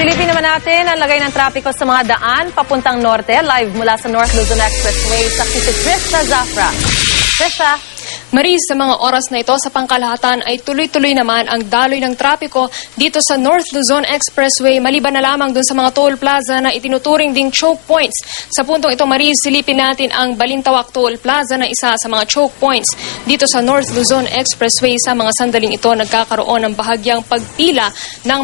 Silipin naman natin ang lagay ng trapiko sa mga daan papuntang norte. Live mula sa North Luzon Expressway sa si Trisha Zafra. Trisha. Maris, sa mga oras na ito sa pangkalahatan ay tuloy-tuloy naman ang daloy ng trapiko dito sa North Luzon Expressway, maliban na lamang dun sa mga toll plaza na itinuturing ding choke points. Sa puntong ito, Maris, silipin natin ang Balintawak Toll Plaza na isa sa mga choke points dito sa North Luzon Expressway. Sa mga sandaling ito, nagkakaroon ng bahagyang pagpila ng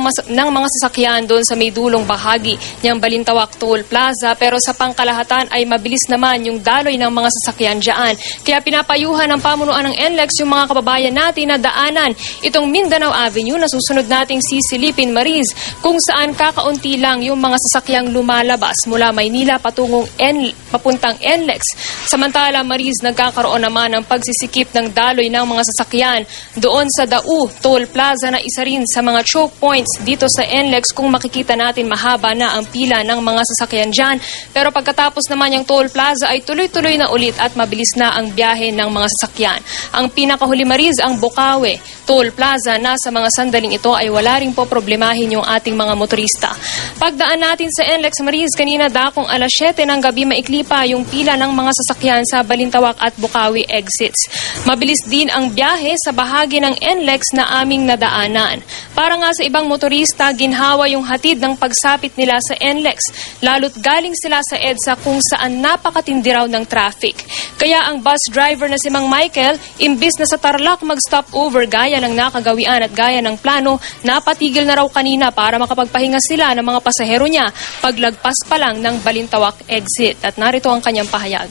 mga sasakyan doon sa may dulong bahagi niyang Balintawak Toll Plaza. Pero sa pangkalahatan ay mabilis naman yung daloy ng mga sasakyan dyan. Kaya pinapayuhan ng pamunuan ng NLEX yung mga kababayan natin na daanan itong Mindanao Avenue na susunod nating sisilipin, Maris, kung saan kakaunti lang yung mga sasakyang lumalabas mula Maynila papuntang NLEX. Samantala, Maris, nagkakaroon naman ng pagsisikip ng daloy ng mga sasakyan doon sa Dau Toll Plaza na isa rin sa mga choke points dito sa NLEX. Kung makikita natin, mahaba na ang pila ng mga sasakyan dyan. Pero pagkatapos naman yung toll plaza ay tuloy-tuloy na ulit at mabilis na ang biyahe ng mga sasakyan. Ang pinakahuli, Maris, ang Bukawi Toll Plaza na sa mga sandaling ito ay wala rin po problemahin yung ating mga motorista. Pagdaan natin sa NLEX, Maris, kanina dakong alas 7 ng gabi maikli pa yung pila ng mga sasakyan sa Balintawak at Bukawi exits. Mabilis din ang biyahe sa bahagi ng NLEX na aming nadaanan. Para nga sa ibang motorista, ginhawa yung hatid ng pagsapit nila sa NLEX. Lalo't galing sila sa EDSA kung saan napakatindi raw ng traffic. Kaya ang bus driver na si Mang Michael, imbis na sa Tarlac mag-stop over gaya ng nakagawian at gaya ng plano, napatigil na raw kanina para makapagpahinga sila ng mga pasahero niya paglagpas pa lang ng Balintawak exit. At narito ang kanyang pahayag.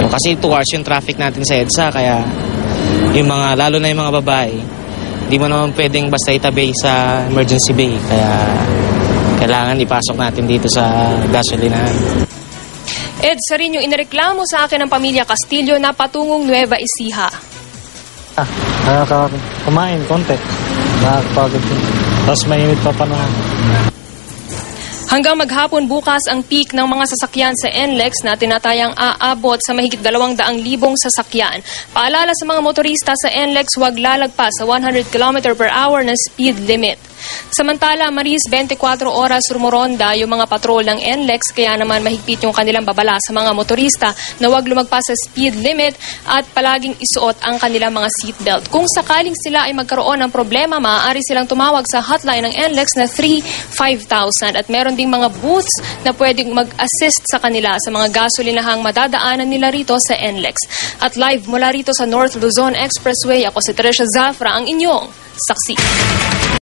Kasi 2 hours yung traffic natin sa EDSA, kaya yung mga, lalo na yung mga babae, di mo naman pwedeng basta itabi sa emergency bay, kaya kailangan ipasok natin dito sa gasolinahan. EDSA rin yung inireklamo sa akin ng pamilya Castillo na patungong Nueva Ecija. Kumain konti. Nakakapagod din. Tapos mainit pa panahon. Hanggang maghapon bukas ang peak ng mga sasakyan sa NLEX na tinatayang aabot sa mahigit 200,000 sasakyan. Paalala sa mga motorista sa NLEX, huwag lalagpas sa 100 km/h na speed limit. Samantala, Maris, 24 oras rumoronda yung mga patrol ng NLEX, kaya naman mahigpit yung kanilang babala sa mga motorista na huwag lumagpas sa speed limit at palaging isuot ang kanilang mga seatbelt. Kung sakaling sila ay magkaroon ng problema, maaari silang tumawag sa hotline ng NLEX na 35000 at meron ding mga booths na pwedeng mag-assist sa kanila sa mga gasolinahang madadaanan nila rito sa NLEX. At live mula rito sa North Luzon Expressway, ako si Trisha Zafra, ang inyong saksi.